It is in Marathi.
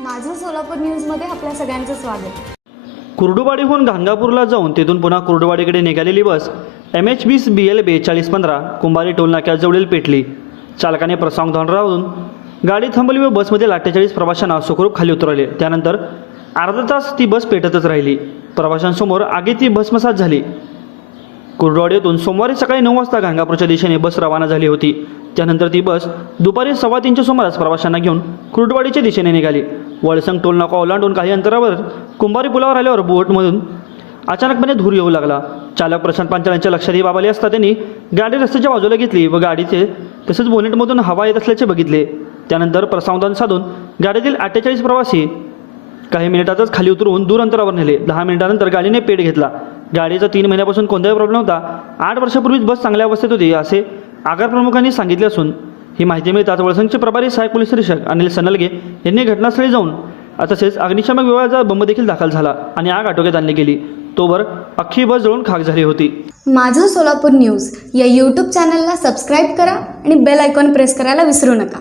माझं सोलापूर न्यूजमध्ये आपल्या सगळ्यांचं स्वागत. कुर्डुवाडीहून गाणगापूरला जाऊन तिथून पुन्हा कुर्डुवाडीकडे निघालेली बस एम एच बीस बी एल बेचाळीस पंधरा कुंभारी टोलनाक्याजवळील पेटली. चालकाने प्रसंग राहून गाडी थांबवली व बसमधील अठ्ठेचाळीस प्रवाशांना सुखरूप खाली उतरवले. त्यानंतर अर्धा तास ती बस पेटतच राहिली. प्रवाशांसमोर आगीती भस्मसात झाली. कुर्डवाडीतून सोमवारी सकाळी नऊ वाजता गाणगापूरच्या दिशेने बस रवाना झाली होती. त्यानंतर ती बस दुपारी सव्वा तीनच्या सुमारास प्रवाशांना घेऊन कुर्डवाडीच्या दिशेने निघाली. वळसंग टोल नाका ओलांडून काही अंतरावर कुंभारी पुलावर आल्यावर बोटमधून अचानकपणे धूर येऊ लागला. चालक प्रशांत पांचाळांच्या लक्षात ही बाब आली असता त्यांनी गाडी रस्त्याच्या बाजूला घेतली व गाडीचे तसेच बोनेटमधून हवा येत असल्याचे बघितले. त्यानंतर प्रसावधान साधून गाडीतील अठ्ठेचाळीस प्रवासी काही मिनिटातच खाली उतरून दूर अंतरावर नेले. दहा मिनिटानंतर गाडीने पेट घेतला. गाडीचा तीन महिन्यापासून कोणताही प्रॉब्लेम होता आठ वर्षापूर्वीच बस चांगल्या अवस्थेत होती असे आगार प्रमुखांनी सांगितले असून ही माहिती मिळताच वळसंगचे प्रभारी सहाय्यक पोलीस निरीक्षक अनिल सनलगे यांनी घटनास्थळी जाऊन तसेच अग्निशामक विभागाचा बंब देखील दाखल झाला आणि आग आटोक्यात आणली गेली. तोवर अख्खी बस जळून खाक झाली होती. माझं सोलापूर न्यूज या यूट्यूब चॅनलला सबस्क्राईब करा आणि बेल आयकॉन प्रेस करायला विसरू नका.